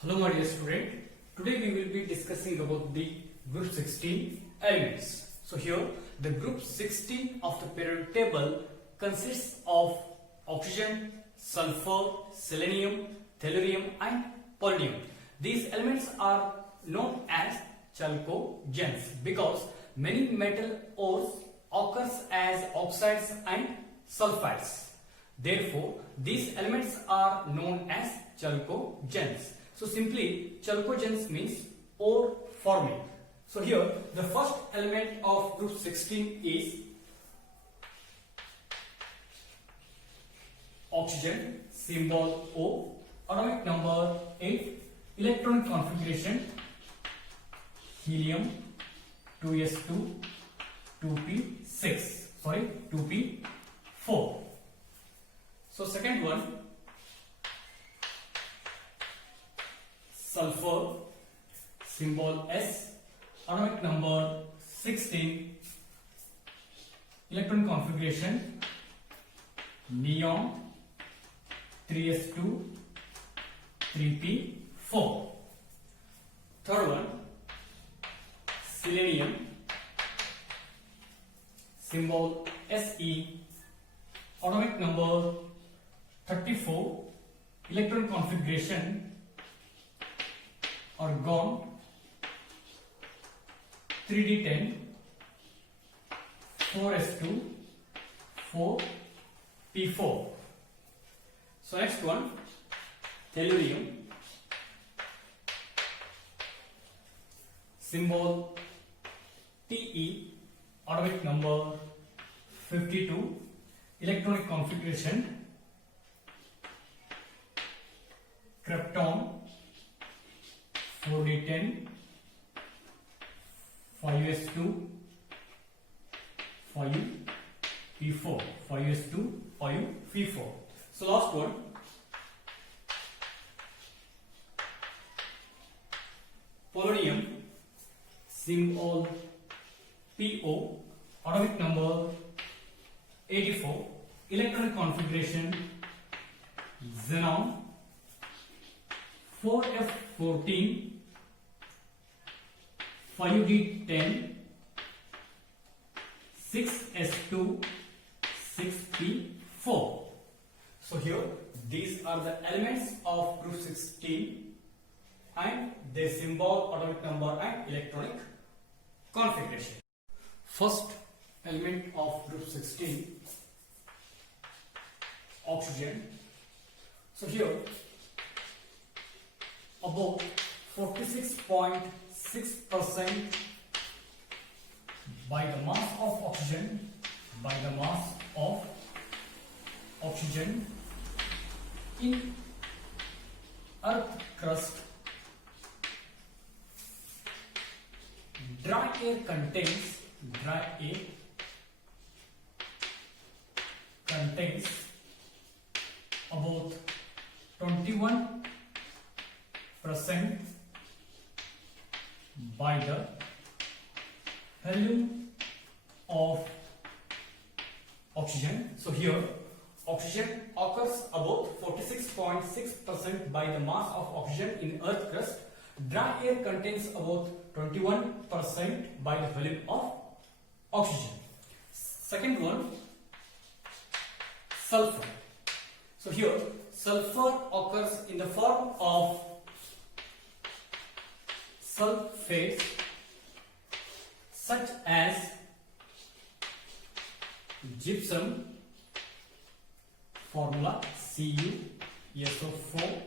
Hello my dear student, today we will be discussing about the group 16 elements. So here the group 16 of the periodic table consists of oxygen, sulfur, selenium, tellurium and polonium. These elements are known as chalcogens because many metal ores occurs as oxides and sulfides. Therefore, these elements are known as chalcogens. So simply, chalcogens means ore forming. So here, the first element of group 16 is oxygen, symbol O, atomic number 8, electron configuration helium 2s2 2p6 2p4. So second one, sulfur, symbol S, atomic number 16, electron configuration neon 3s2 3p4. Third one, selenium, symbol Se, atomic number 34, electron configuration argon 3d10 4s2 4p4. So next one, tellurium, symbol Te, atomic number 52, electronic configuration krypton 4d10 5s2 5p4 5s2 5p4. So last one, polonium, symbol Po, atomic number 84, electronic configuration xenon 4f14 5d10 6s2 6p4. So here these are the elements of group 16 and their symbol, atomic number and electronic configuration. First element of group 16, oxygen. So here about 46.6% by the mass of oxygen in earth crust, dry air contains about 21% by the volume of oxygen. So here oxygen occurs about 46.6% by the mass of oxygen in earth crust. Dry air contains about 21% by the volume of oxygen. Second one, sulfur. So here sulfur occurs in the form of sulfates such as gypsum, formula CuSO4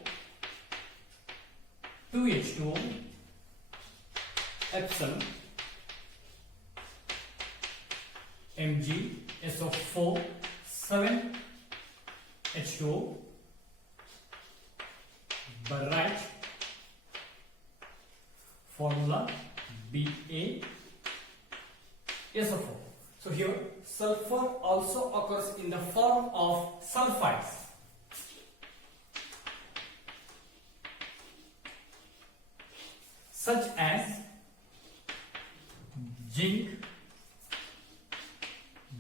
2H2O, Epsom MgSO4 7H2O, barite, formula BaSO4. So here sulfur also occurs in the form of sulfides. Such as zinc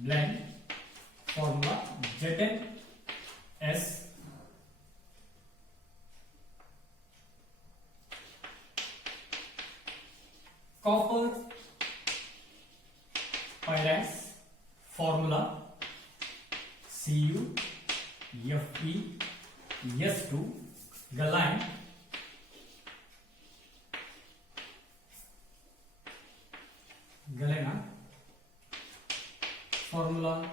blende, formula ZnS copper pyrites, formula CuFeS2, galena, formula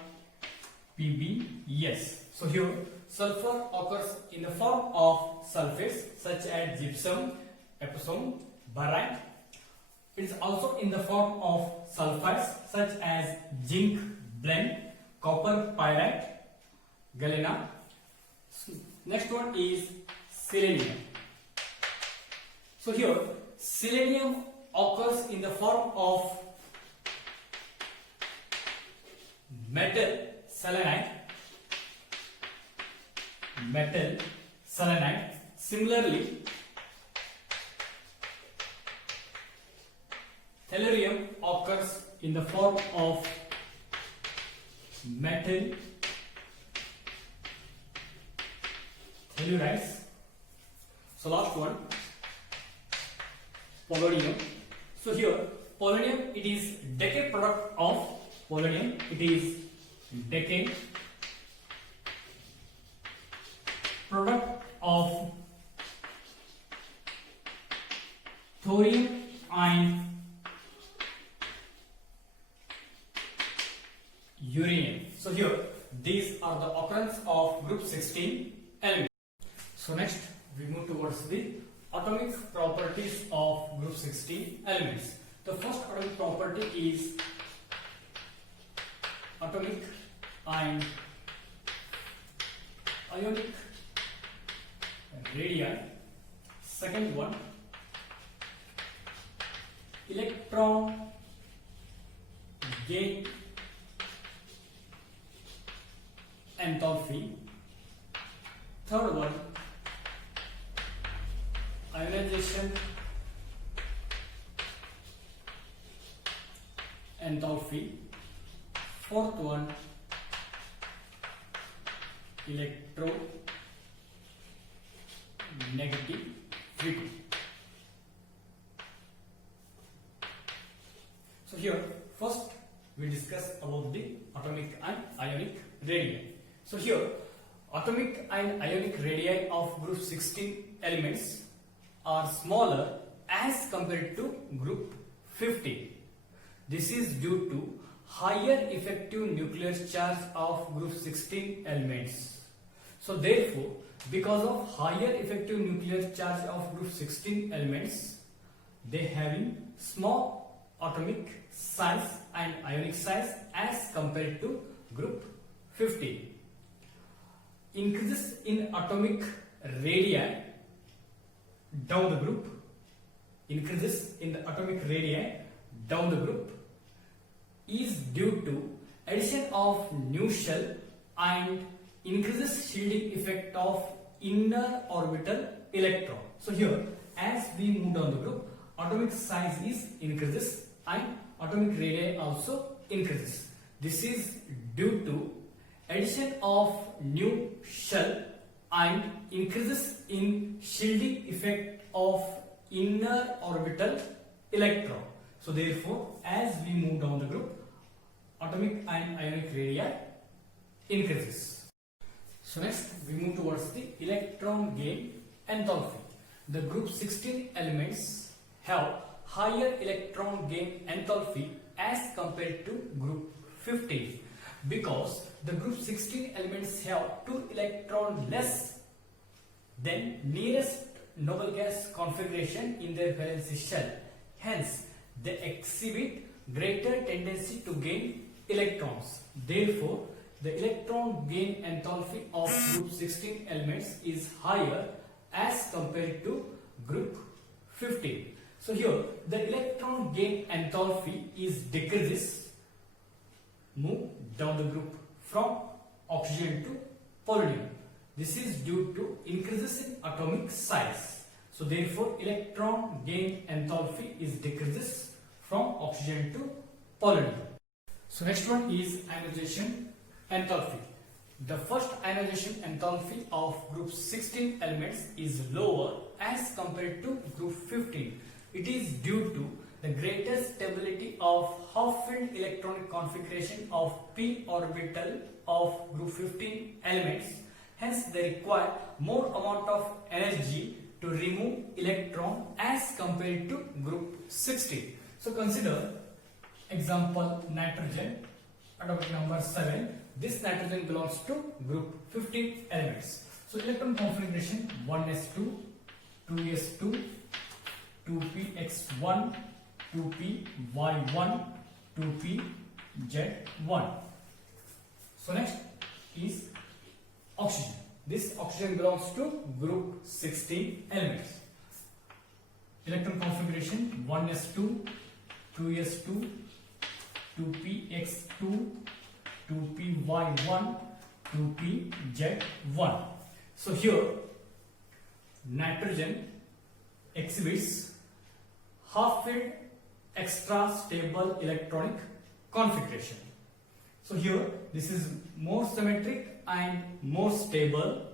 PbS. So here sulfur occurs in the form of sulfates such as gypsum, epsom, barite. It is also in the form of sulfides such as zinc blende, copper pyrite, galena. Next one is selenium. So here selenium occurs in the form of metal selenite. Similarly, tellurium occurs in the form of metal tellurides. So last one, polonium. So here polonium, it is decay product of polonium. It is decay product of thorium and uranium. So here these are the occurrence of group 16 elements. So next we move towards the atomic properties of group 16 elements. The first atomic property is atomic and ionic radii. Second one, electron gain enthalpy. Third one, ionization enthalpy. Fourth one, electronegativity. So here first we discuss about the atomic and ionic radii. So here atomic and ionic radii of group 16 elements are smaller as compared to group 15. This is due to higher effective nuclear charge of group 16 elements. So therefore, because of higher effective nuclear charge of group 16 elements, they having small atomic size and ionic size as compared to group 15. Increases in atomic radii down the group, increases in the atomic radii down the group is due to addition of new shell and increases shielding effect of inner orbital electron. So here as we move down the group, atomic size is increases and atomic radii also increases. This is due to addition of new shell and increases in shielding effect of inner orbital electron. So therefore, as we move down the group, atomic and ionic radii increases. So next we move towards the electron gain enthalpy. The group 16 elements have higher electron gain enthalpy as compared to group 15 because the group 16 elements have 2 electrons less than nearest noble gas configuration in their valence shell. Hence, they exhibit greater tendency to gain electrons. Therefore, the electron gain enthalpy of group 16 elements is higher as compared to group 15. So here, the electron gain enthalpy is decreases, move down the group from oxygen to polonium. This is due to increases in atomic size. So therefore, electron gain enthalpy is decreases from oxygen to polonium. So next one is ionization enthalpy. The first ionization enthalpy of group 16 elements is lower as compared to group 15. It is due to the greater stability of half-filled electronic configuration of p orbital of group 15 elements. Hence, they require more amount of energy to remove electron as compared to group 16. So, consider example nitrogen, atomic number 7. This nitrogen belongs to group 15 elements. So, electron configuration 1s2, 2s2, 2px1, 2py1, 2pz1. So, next is oxygen. This oxygen belongs to group 16 elements. Electron configuration 1s2, 2s2, 2px2, 2py1, 2pz1. So here nitrogen exhibits half-filled extra stable electronic configuration. So here this is more symmetric and more stable,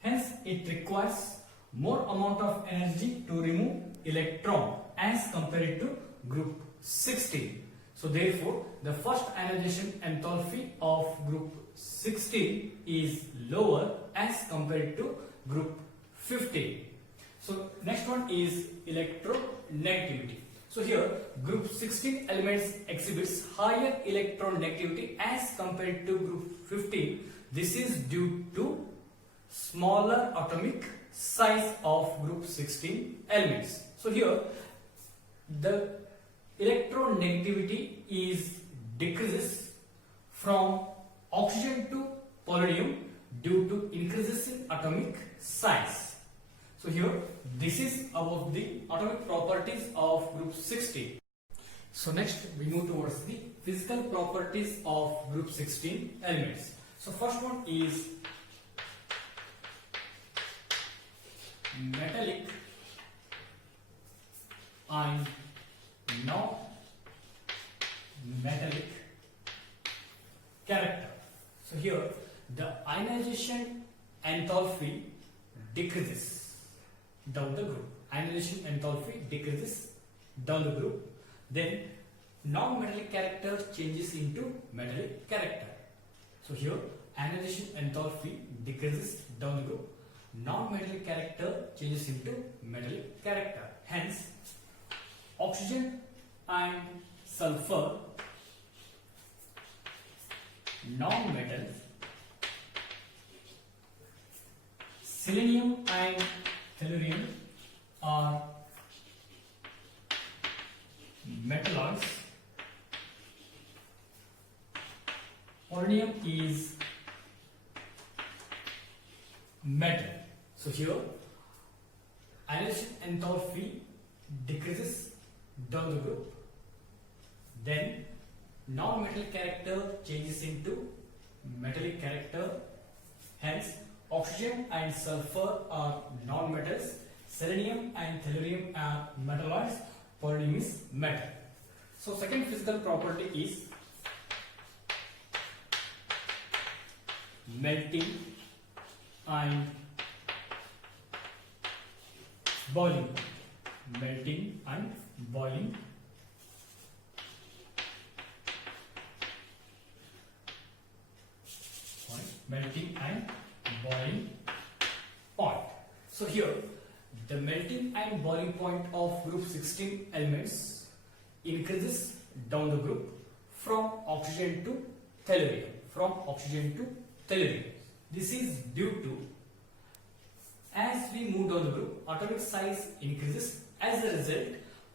hence it requires more amount of energy to remove electron as compared to group 16. So therefore the first ionization enthalpy of group 16 is lower as compared to group 15. So next one is electronegativity. So here group 16 elements exhibits higher electronegativity as compared to group 15. This is due to smaller atomic size of group 16 elements. So here the electronegativity is decreases from oxygen to polonium due to increases in atomic size. So here this is about the atomic properties of group 16. So next we move towards the physical properties of group 16 elements. So first one is metallic and non-metallic character. So here the ionization enthalpy decreases down the group. Ionization enthalpy decreases down the group. Then non-metallic character changes into metallic character. So here ionization enthalpy decreases down the group. Non-metallic character changes into metallic character. Hence, oxygen and sulfur, non-metals, selenium and tellurium are metalloids. Polonium is metal. So here ionization enthalpy decreases down the group. Then non-metallic character changes into metallic character. Hence oxygen and sulfur are non-metals. Selenium and tellurium are metalloids. Polonium is metal. So second physical property is melting and boiling. Melting and boiling. Melting and boiling point. So here the melting and boiling point of group 16 elements increases down the group from oxygen to tellurium. From oxygen to tellurium. This is due to, as we move down the group, atomic size increases. As a result,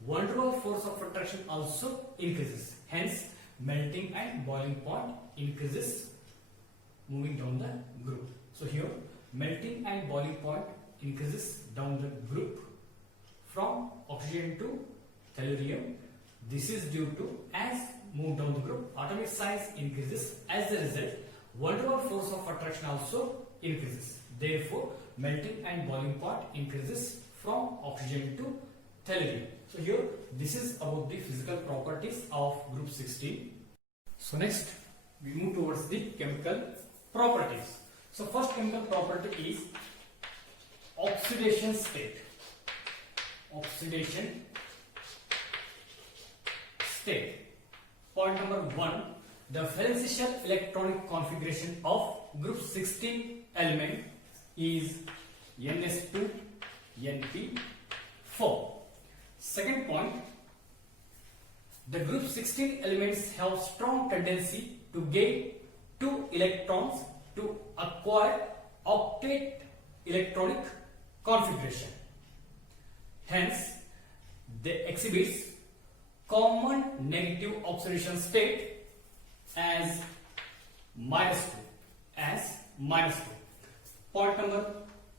van der Waals force of attraction also increases. Hence, melting and boiling point increases moving down the group. So here, melting and boiling point increases down the group from oxygen to tellurium. This is due to, as move down the group, atomic size increases. As a result, van der Waals force of attraction also increases. Therefore, melting and boiling point increases from oxygen to tellurium. So here, this is about the physical properties of group 16. So next, we move towards the chemical properties. So first chemical property is oxidation state. Oxidation state. Point number 1. The differential electronic configuration of group 16 element is NS2 NP4. Second point, the group 16 elements have strong tendency to gain 2 electrons to acquire octet electronic configuration. Hence, they exhibit common negative oxidation state as -2. Point number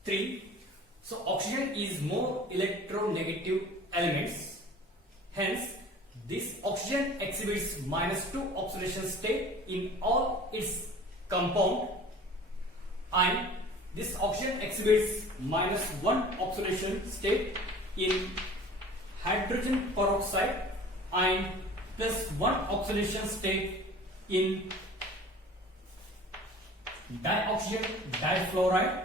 3. So oxygen is more electronegative elements. Hence, this oxygen exhibits -2 oxidation state in all its compound, and this oxygen exhibits -1 oxidation state in hydrogen peroxide and +1 oxidation state in dioxygen difluoride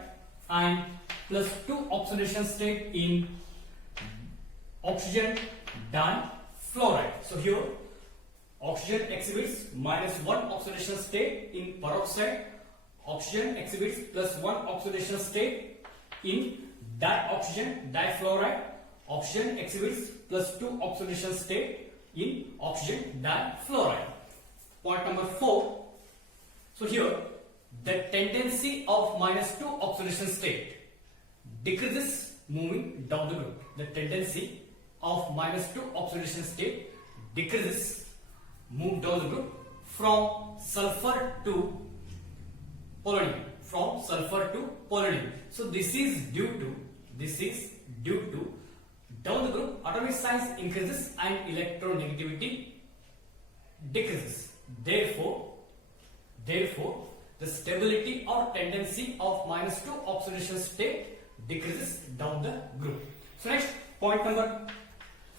and +2 oxidation state in oxygen difluoride. So here oxygen exhibits -1 oxidation state in peroxide, oxygen exhibits +1 oxidation state in dioxygen difluoride, oxygen exhibits +2 oxidation state in oxygen difluoride. Point number 4. So here the tendency of -2 oxidation state decreases moving down the group. The tendency of -2 oxidation state decreases move down the group from sulfur to polonium. So this is due to down the group atomic size increases and electronegativity decreases. Therefore, the stability or tendency of -2 oxidation state decreases down the group. So next, point number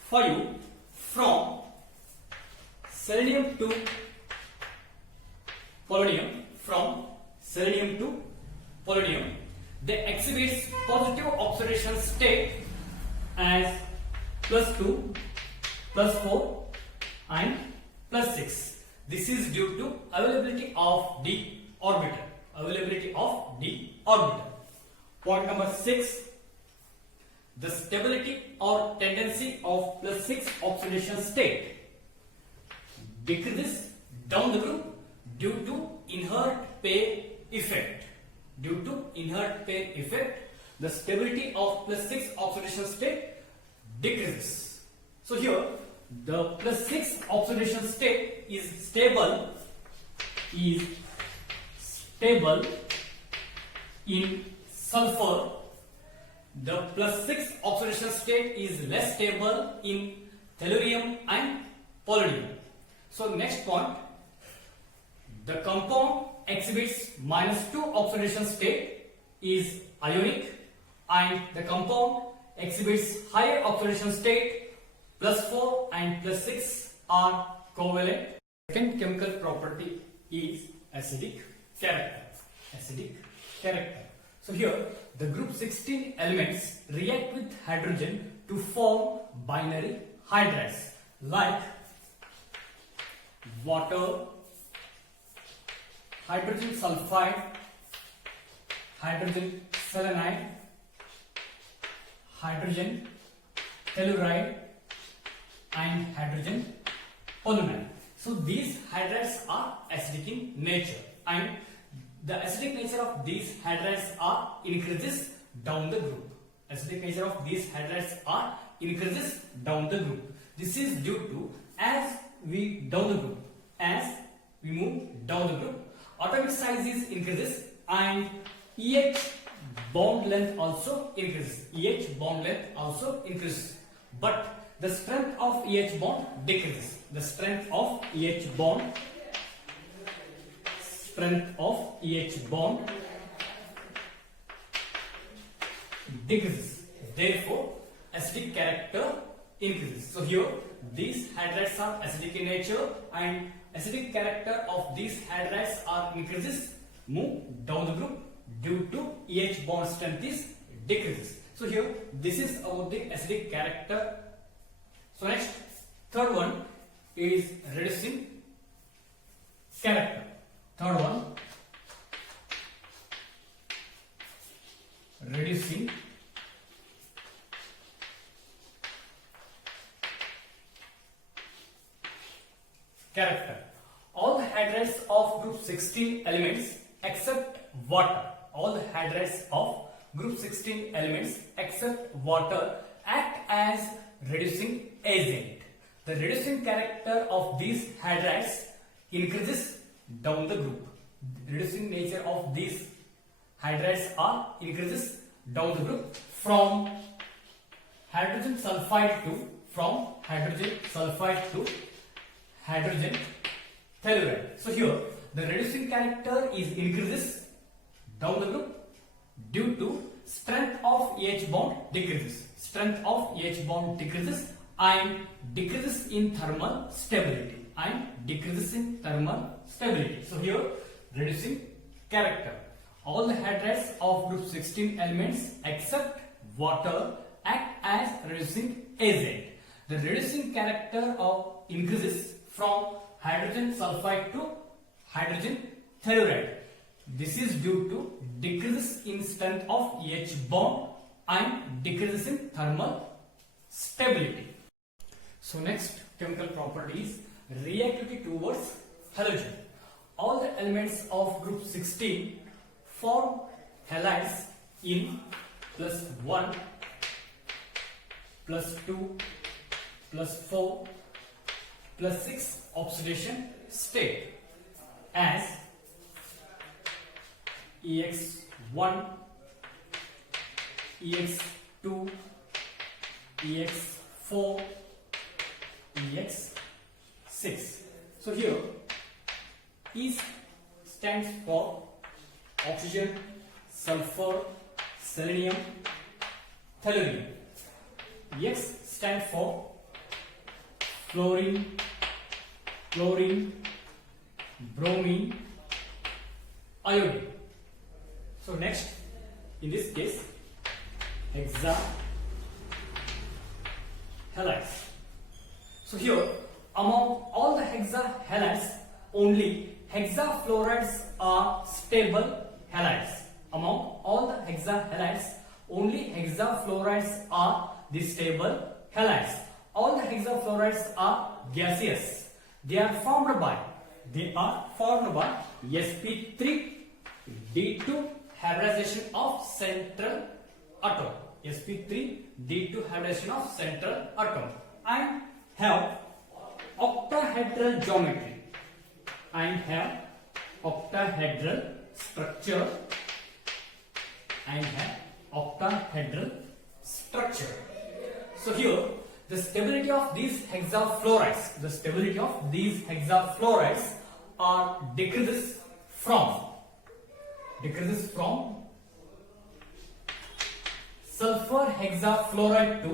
5. From selenium to polonium, they exhibit positive oxidation state as +2, +4 and +6. This is due to availability of d orbital. Point number 6. The stability or tendency of +6 oxidation state decreases down the group due to inert pair effect. The stability of +6 oxidation state decreases. So here the +6 oxidation state is stable in sulfur. The +6 oxidation state is less stable in tellurium and polonium. So next point, the compound exhibits -2 oxidation state is ionic, and the compound exhibits higher oxidation state +4 and +6 are covalent. Second chemical property is acidic character. So here the group 16 elements react with hydrogen to form binary hydrides like water, hydrogen sulfide, hydrogen selenide, hydrogen telluride and hydrogen polonide. So these hydrides are acidic in nature, and the acidic nature of these hydrides are increases down the group. This is due to as we move down the group, atomic size is increases and EH bond length also increases. But the strength of EH bond decreases. Therefore, acidic character increases. So here these hydrides are acidic in nature, and acidic character of these hydrides are increases move down the group due to EH bond strength is decreases. So here this is about the acidic character. So next, third one, is reducing character. Third one, reducing character. All the hydrides of group 16 elements except water, all the hydrides of group 16 elements except water act as reducing agent. The reducing character of these hydrides increases down the group. Reducing nature of these hydrides are increases down the group from hydrogen sulfide to hydrogen telluride. So here the reducing character is increases down the group due to strength of H bond decreases. Strength of H bond decreases and decreases in thermal stability. So here reducing character. All the hydrides of group 16 elements except water act as reducing agent. The reducing character of increases from hydrogen sulfide to hydrogen telluride. This is due to decreases in strength of H bond and decreases in thermal stability. So next chemical property is reactivity towards halogen. All the elements of group 16 form halides in +1, +2, +4, +6 oxidation state as EX1, EX2, EX4, EX6. So here E stands for oxygen, sulfur, selenium, tellurium. X stands for fluorine, bromine, iodine. So next, in this case, hexa halides. So here, among all the hexa halides, only hexafluorides are stable halides. Among all the hexa halides, only hexafluorides are the stable halides. All the hexafluorides are gaseous. They are formed by sp3d2 hybridization of central atom. sp3d2 hybridization of central atom and have octahedral geometry and have octahedral structure So here the stability of these hexafluorides are decreases from sulfur hexafluoride to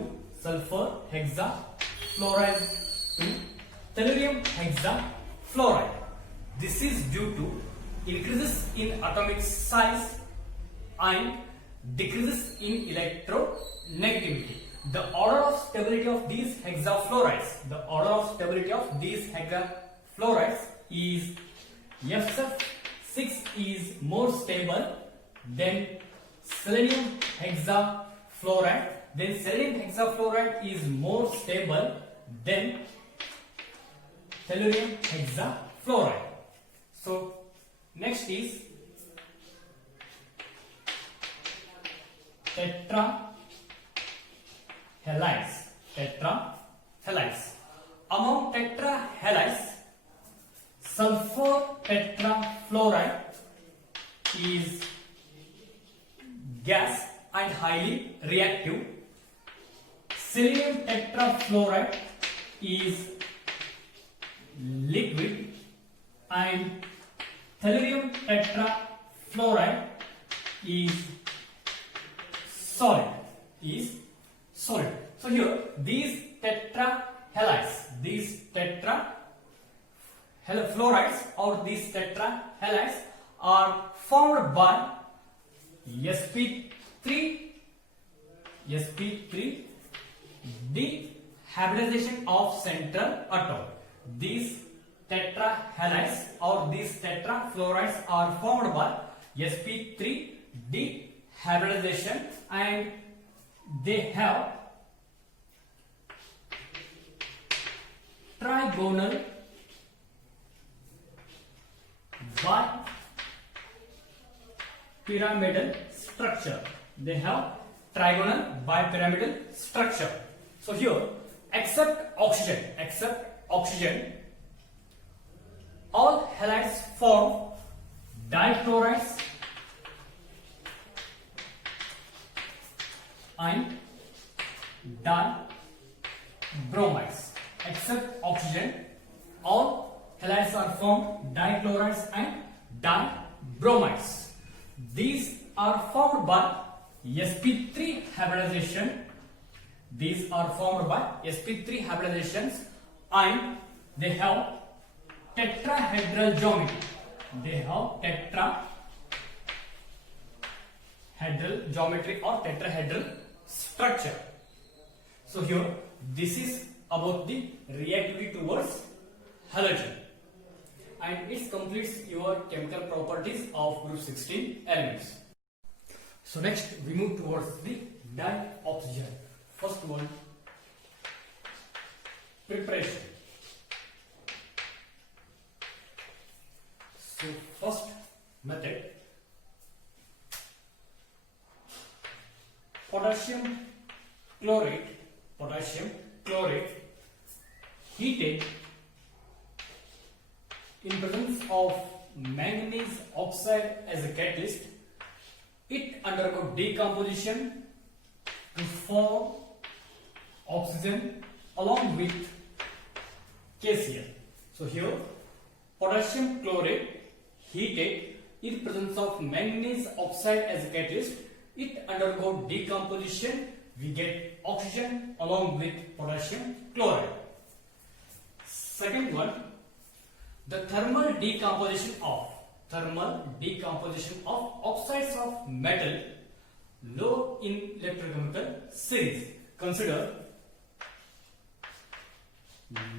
tellurium hexafluoride. This is due to increases in atomic size and decreases in electronegativity. The order of stability of these hexafluorides is F6 is more stable than selenium hexafluoride. Then selenium hexafluoride is more stable than tellurium hexafluoride. So next is tetrahalides. Among tetrahalides, sulfur tetrafluoride is gas and highly reactive. Selenium tetrafluoride is liquid and tellurium tetrafluoride is solid. So here these tetrafluorides or these tetrahalides are formed by sp3 dehybridization of central atom. these tetrahalides or these tetrafluorides are formed by sp3 dehybridization, and they have trigonal bipyramidal structure. They have trigonal bipyramidal structure. So here, except oxygen, all halides form dichlorides and dibromides. Except oxygen, all halides are formed dichlorides and dibromides. These are formed by sp3 hybridization. These are formed by sp3 hybridizations, and they have tetrahedral geometry. They have tetrahedral geometry or tetrahedral structure. So here, this is about the reactivity towards halogen, and it completes your chemical properties of group 16 elements. So next we move towards the dioxygen. First one, preparation. So first method, potassium chlorate heated in presence of manganese oxide as a catalyst. It undergoes decomposition to form oxygen along with KCl. So here, potassium chlorate heated in presence of manganese oxide as a catalyst. It undergoes decomposition. We get oxygen along with potassium chloride. Second one, the thermal decomposition of oxides of metal low in electrochemical series. Consider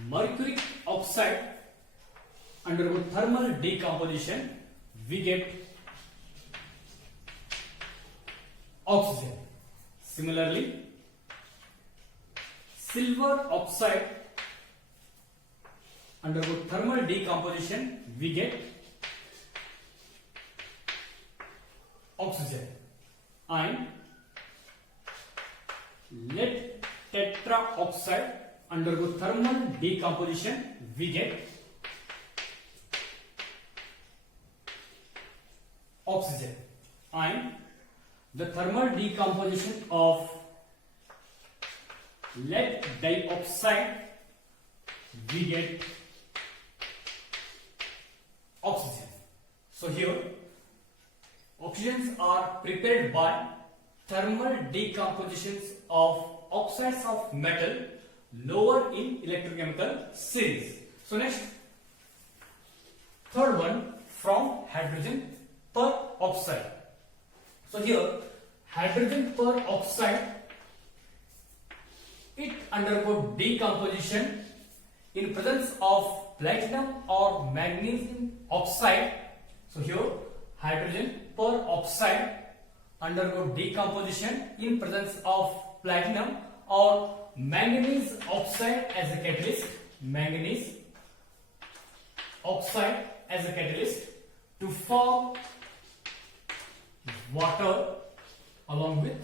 mercury oxide undergo thermal decomposition. We get oxygen. Similarly, silver oxide undergo thermal decomposition. We get oxygen. And lead tetraoxide undergo thermal decomposition. We get oxygen. And the thermal decomposition of lead dioxide, we get oxygen. So here, oxygens are prepared by thermal decompositions of oxides of metal lower in electrochemical series. So next, third one, from hydrogen peroxide. So here, hydrogen peroxide, it undergoes decomposition in presence of platinum or magnesium oxide. So here, hydrogen peroxide undergoes decomposition in presence of platinum or manganese oxide as a catalyst. Manganese oxide as a catalyst to form water along with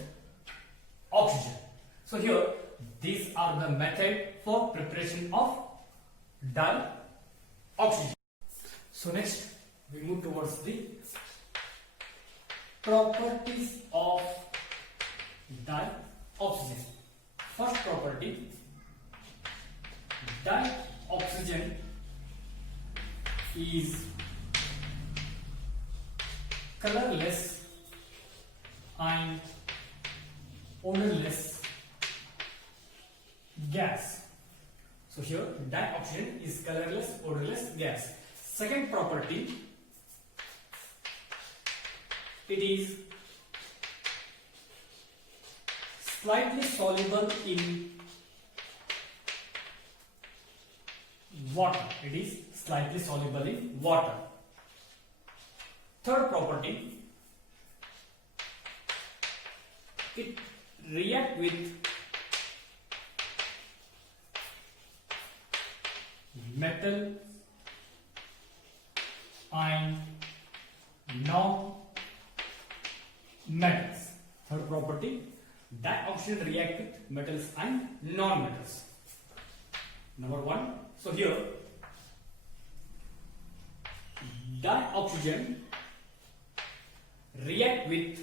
oxygen. So here, these are the method for preparation of dioxygen. So next we move towards the properties of dioxygen. First property, dioxygen is colorless and odorless gas. So here, dioxygen is colorless, odorless gas. Second property, it is slightly soluble in water. It is slightly soluble in water. Third property, it reacts with metal and non-metals. Third property, dioxygen react with metals and non-metals. Number 1. So here, dioxygen react with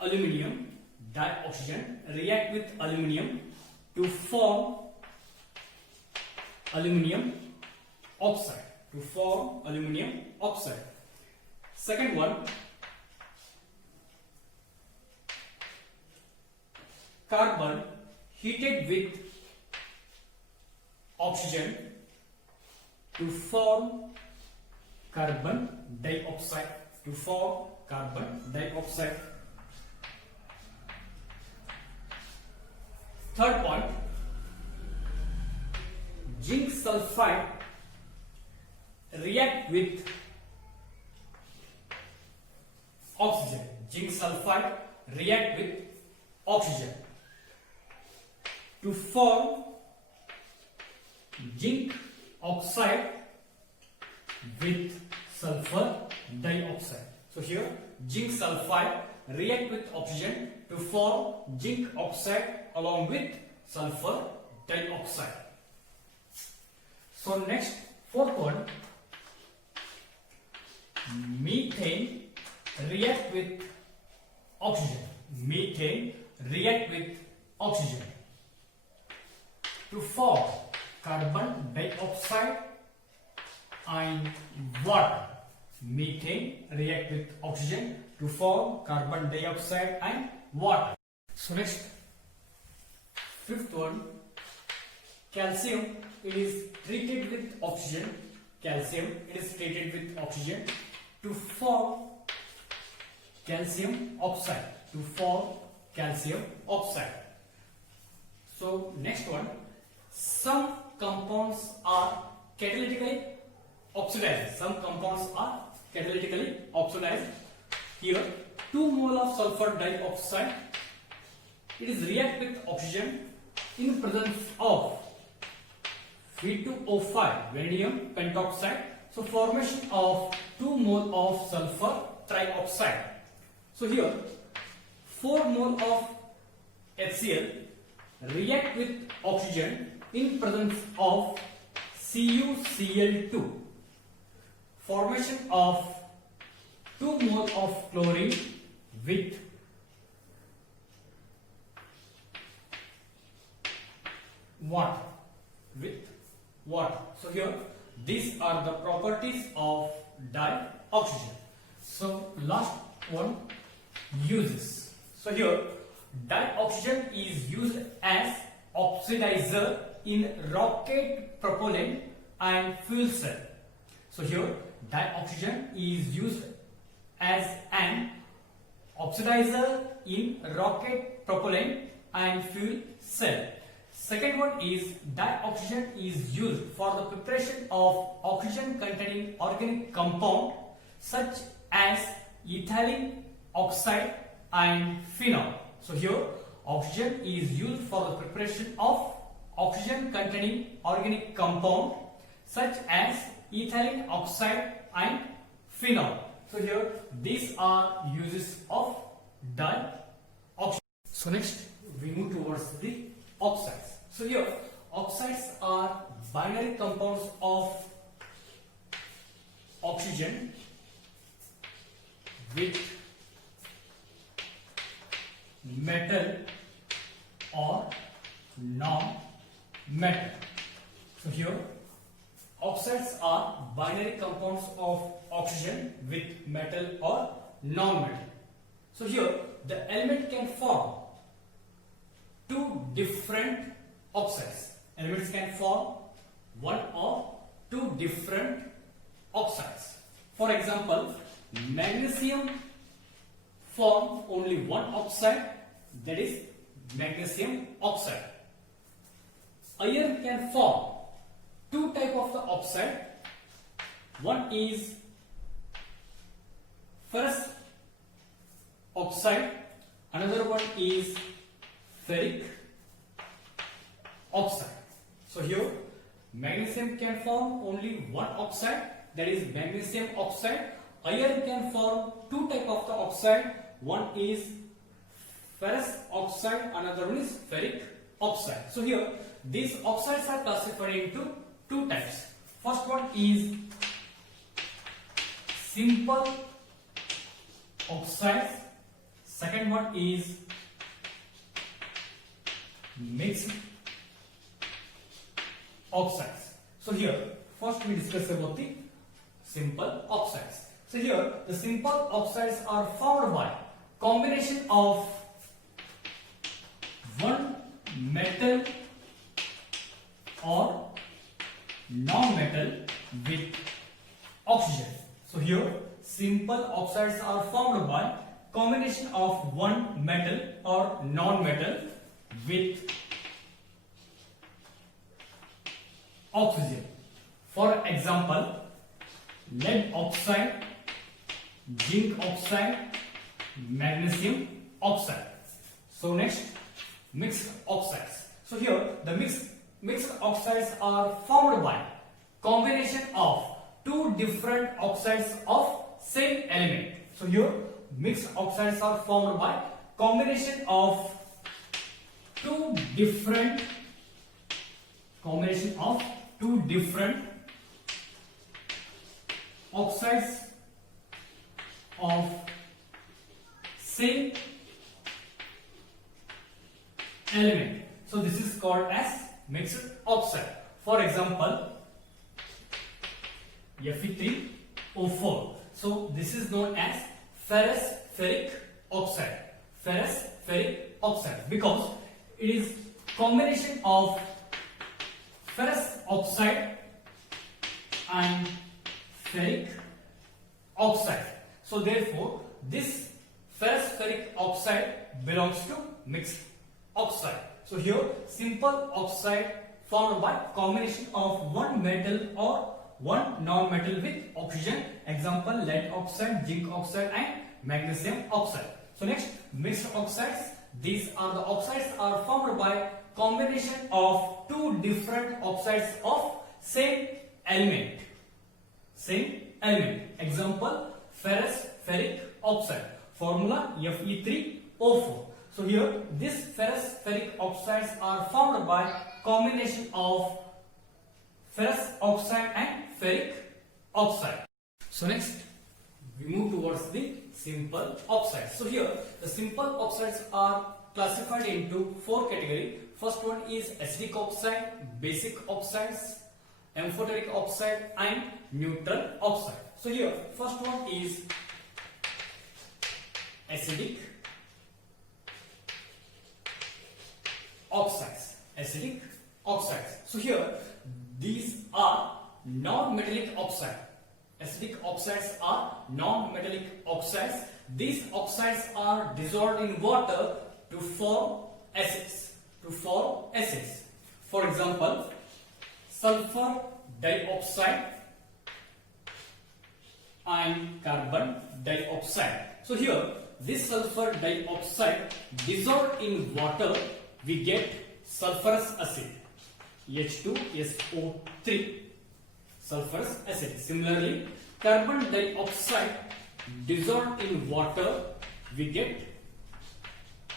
aluminium. Dioxygen react with aluminium to form aluminium oxide. Second one, carbon heated with oxygen to form carbon dioxide. Third point, zinc sulfide react with oxygen. To form zinc oxide with sulfur dioxide. So here, zinc sulfide react with oxygen to form zinc oxide along with sulfur dioxide. So next, fourth one, methane react with oxygen. To form carbon dioxide and water. Methane react with oxygen to form carbon dioxide and water. So next, fifth one, calcium, it is treated with oxygen. To form calcium oxide. So next one, some compounds are catalytically oxidized. Here, 2 mole of sulfur dioxide, it is react with oxygen in presence of V2O5, vanadium pentoxide. So formation of 2 mole of sulfur trioxide. So here, 4 mole of HCl react with oxygen in presence of CuCl2. Formation of 2 mole of chlorine with water. So here, these are the properties of dioxygen. So last one, uses. So here, dioxygen is used as oxidizer in rocket propellant and fuel cell. So here, dioxygen is used as an oxidizer in rocket propellant and fuel cell. Second one is dioxygen is used for the preparation of oxygen containing organic compound such as ethylene oxide and phenol. So here, oxygen is used for the preparation of oxygen containing organic compound such as ethylene oxide and phenol. So here, these are uses of dioxygen. So next, we move towards the oxides. So here, oxides are binary compounds of oxygen with metal or non-metal. So here, oxides are binary compounds of oxygen with metal or non-metal. So here, the element can form 2 different oxides. Elements can form 1 or 2 different oxides. For example, magnesium form only 1 oxide, that is magnesium oxide. iron can form two type of the oxide. One is ferrous oxide, another one is ferric oxide. So here magnesium can form only one oxide, that is magnesium oxide. Iron can form two type of the oxide. One is ferrous oxide, another one is ferric oxide. So here these oxides are classified into two types. First one is simple oxides, second one is mixed oxides. So here first we discuss about the simple oxides. So here the simple oxides are formed by combination of one metal or non-metal with oxygen. So here simple oxides are formed by combination of one metal or non-metal with oxygen. For example, lead oxide, zinc oxide, magnesium oxide. So next, mixed oxides. So here the mixed oxides are formed by combination of two different oxides of same element. So here mixed oxides are formed by combination of two different oxides of same element. So this is called as mixed oxide. For example, Fe3O4. So this is known as ferrous ferric oxide. Ferrous ferric oxide because it is combination of ferrous oxide and ferric oxide. So therefore this ferrous ferric oxide belongs to mixed oxide. So here simple oxide formed by combination of one metal or one non-metal with oxygen. Example, lead oxide, zinc oxide and magnesium oxide. So next, mixed oxides. These are the oxides are formed by combination of two different oxides of same element. Example, ferrous ferric oxide. Formula Fe3O4. So here this ferrous ferric oxides are formed by combination of ferrous oxide and ferric oxide. So next we move towards the simple oxides. So here the simple oxides are classified into four categories. First one is acidic oxide, basic oxides, amphoteric oxide and neutral oxide. So here first one is acidic oxides. So here these are non-metallic oxide. Acidic oxides are non-metallic oxides. These oxides are dissolved in water to form acids. For example, sulfur dioxide and carbon dioxide. So here this sulfur dioxide dissolved in water, we get sulfurous acid, H2SO3, sulfurous acid. Similarly, carbon dioxide dissolved in water, we get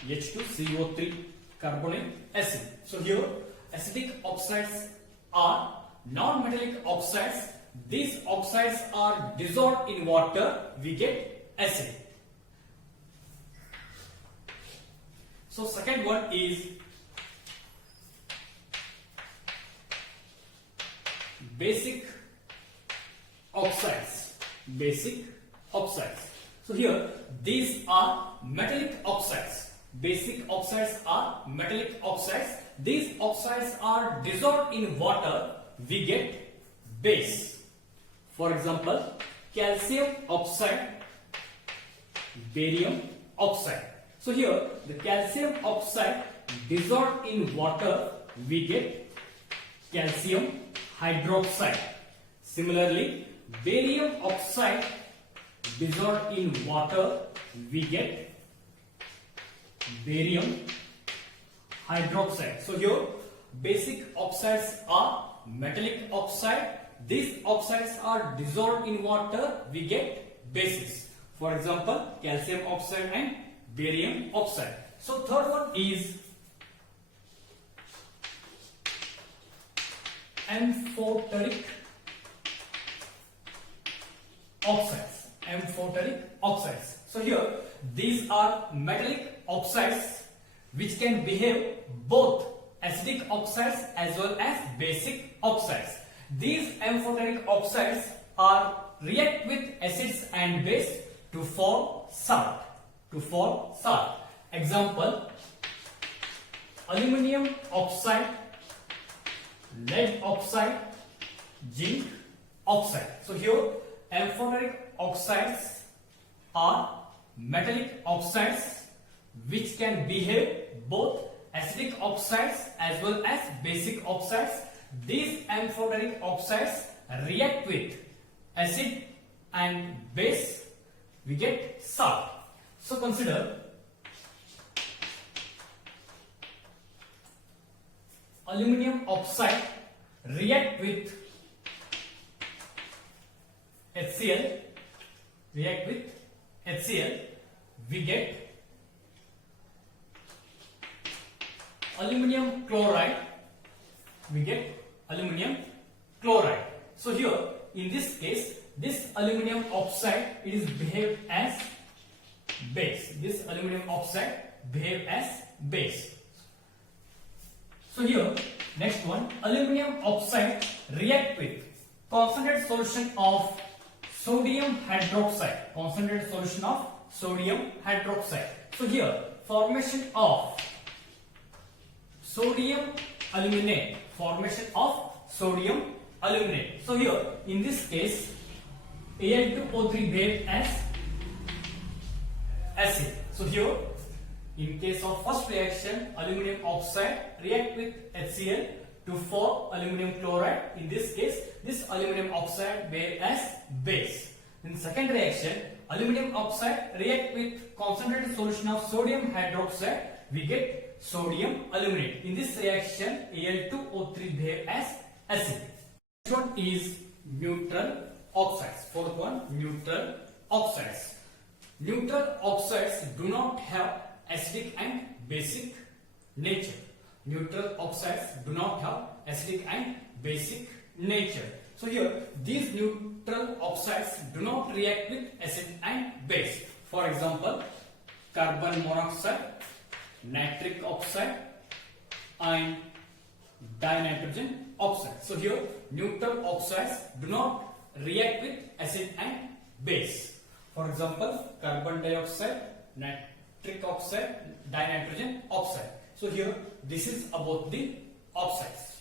H2CO3, carbonic acid. So here acidic oxides are non-metallic oxides. These oxides are dissolved in water, we get acid. So second one is basic oxides. So here these are metallic oxides. Basic oxides are metallic oxides. These oxides are dissolved in water, we get base. For example, calcium oxide, barium oxide. So here the calcium oxide dissolved in water, we get calcium hydroxide. Similarly, barium oxide dissolved in water, we get barium hydroxide. So here basic oxides are metallic oxide. These oxides are dissolved in water, we get bases. For example, calcium oxide and barium oxide. So third one is amphoteric oxides. Amphoteric oxides. So here these are metallic oxides which can behave both acidic oxides as well as basic oxides. These amphoteric oxides are react with acids and base to form salt. Example: aluminum oxide, lead oxide, zinc oxide. So here amphoteric oxides are metallic oxides which can behave both acidic oxides as well as basic oxides. These amphoteric oxides react with acid and base, we get salt. So consider aluminum oxide react with HCl, we get aluminum chloride, So here in this case, this aluminum oxide is behaved as base. So here next one, aluminum oxide react with concentrated solution of sodium hydroxide. So here formation of sodium aluminate. So here in this case Al2O3 behave as acid. So here in case of first reaction, aluminum oxide react with HCl to form aluminum chloride. In this case, this aluminum oxide behave as base. In second reaction, aluminum oxide react with concentrated solution of sodium hydroxide, we get sodium aluminate. In this reaction, Al2O3 behave as acid. Next one is neutral oxides. Fourth one, neutral oxides. Neutral oxides do not have acidic and basic nature. So here these neutral oxides do not react with acid and base. For example, carbon monoxide, nitric oxide and dinitrogen oxide. So here neutral oxides do not react with acid and base. For example, carbon dioxide, nitric oxide, dinitrogen oxide. So here this is about the oxides.